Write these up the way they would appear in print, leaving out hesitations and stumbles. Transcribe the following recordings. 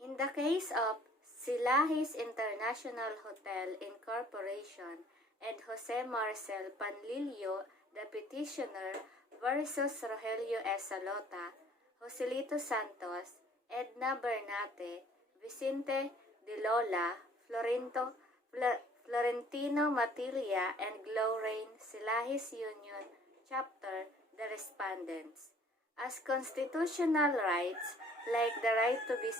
In the case of Silahis International Hotel Incorporation and Jose Marcel Panlilio, the petitioner, versus Rogelio S. Salota, Joselito Santos, Edna Bernate, Vicente de Lola, Florentino Matilla, and Glorain Silahis Union Chapter, the respondents. As constitutional rights, like the right to be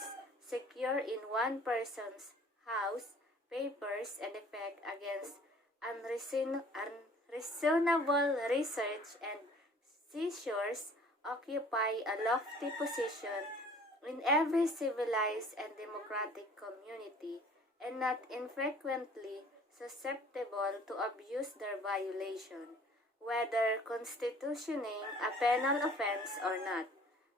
secure in one person's house, papers, and effect against unreasonable research and seizures, occupy a lofty position in every civilized and democratic community, and not infrequently susceptible to abuse their violation, whether constitutioning a penal offense or not,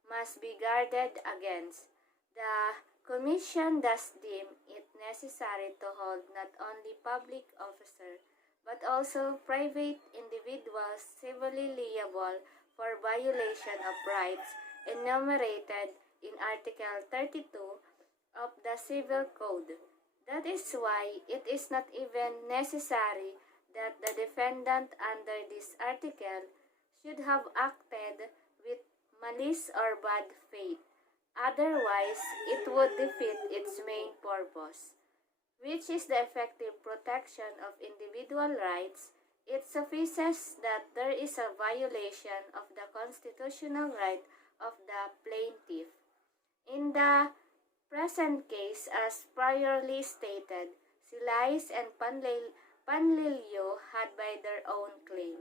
must be guarded against. The Commission thus deemed it necessary to hold not only public officers but also private individuals civilly liable for violation of rights enumerated in Article 32 of the Civil Code. That is why it is not even necessary that the defendant under this article should have acted with malice or bad faith. Otherwise, it would defeat its main purpose, which is the effective protection of individual rights. It suffices that there is a violation of the constitutional right of the plaintiff. In the present case, as priorly stated, Silais and Panlilio had by their own claim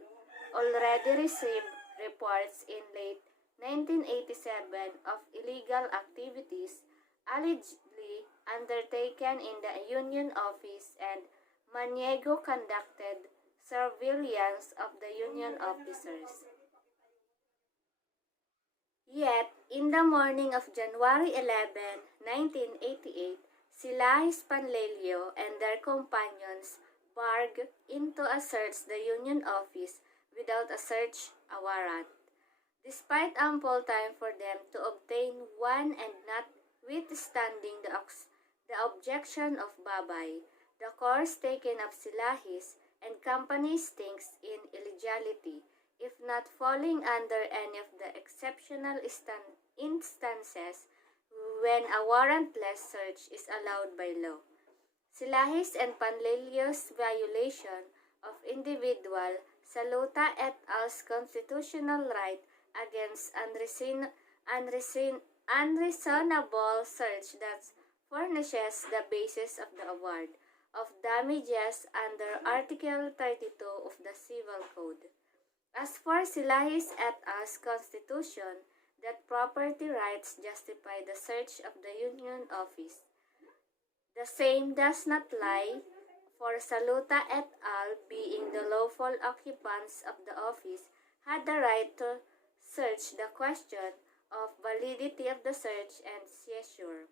already received reports in late 1987 of illegal activities allegedly undertaken in the Union office, and Maniego conducted surveillance of the Union officers. Yet, in the morning of January 11, 1988, Silais Panlilio and their companions barged into a search the Union office without a search warrant. Despite ample time for them to obtain one and notwithstanding the objection of Babay, the course taken of Silahis and company stinks in illegality, if not falling under any of the exceptional instances when a warrantless search is allowed by law. Silahis and Panlilio's violation of individual Salota et al.'s constitutional right against unreasonable search that furnishes the basis of the award of damages under Article 32 of the Civil Code. As for Silahis et al.'s constitution, that property rights justify the search of the Union office, the same does not lie for Salota et al., being the lawful occupants of the office, had the right to search. The question of validity of the search and seizure.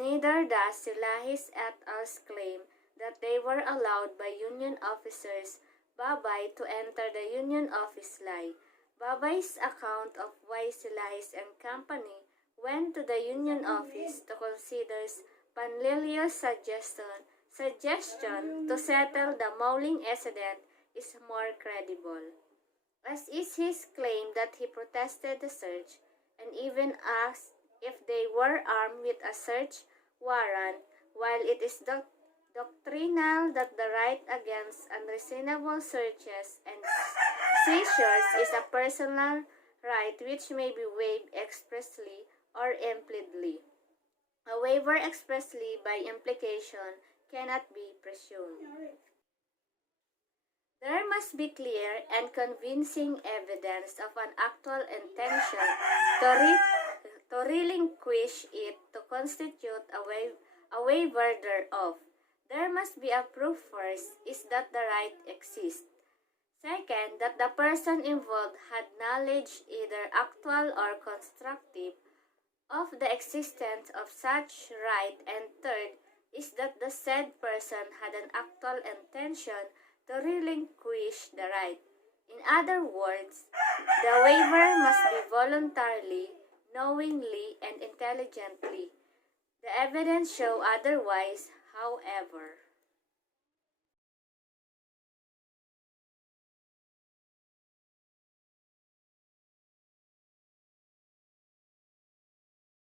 Neither does Silahis et al.'s claim that they were allowed by Union officers Babay to enter the Union office lie. Babay's account of why Silahis and company went to the Union office to consider Panlilio's suggestion to settle the mauling incident is more credible, as is his claim that he protested the search and even asked if they were armed with a search warrant, while it is doctrinal that the right against unreasonable searches and seizures is a personal right which may be waived expressly or impliedly. A waiver expressly by implication cannot be presumed. There must be clear and convincing evidence of an actual intention to relinquish it to constitute a waiver thereof. There must be a proof first is that the right exists. Second, that the person involved had knowledge, either actual or constructive, of the existence of such right, and third is that the said person had an actual intention to relinquish the right. In other words, the waiver must be voluntarily, knowingly, and intelligently. The evidence show otherwise, however.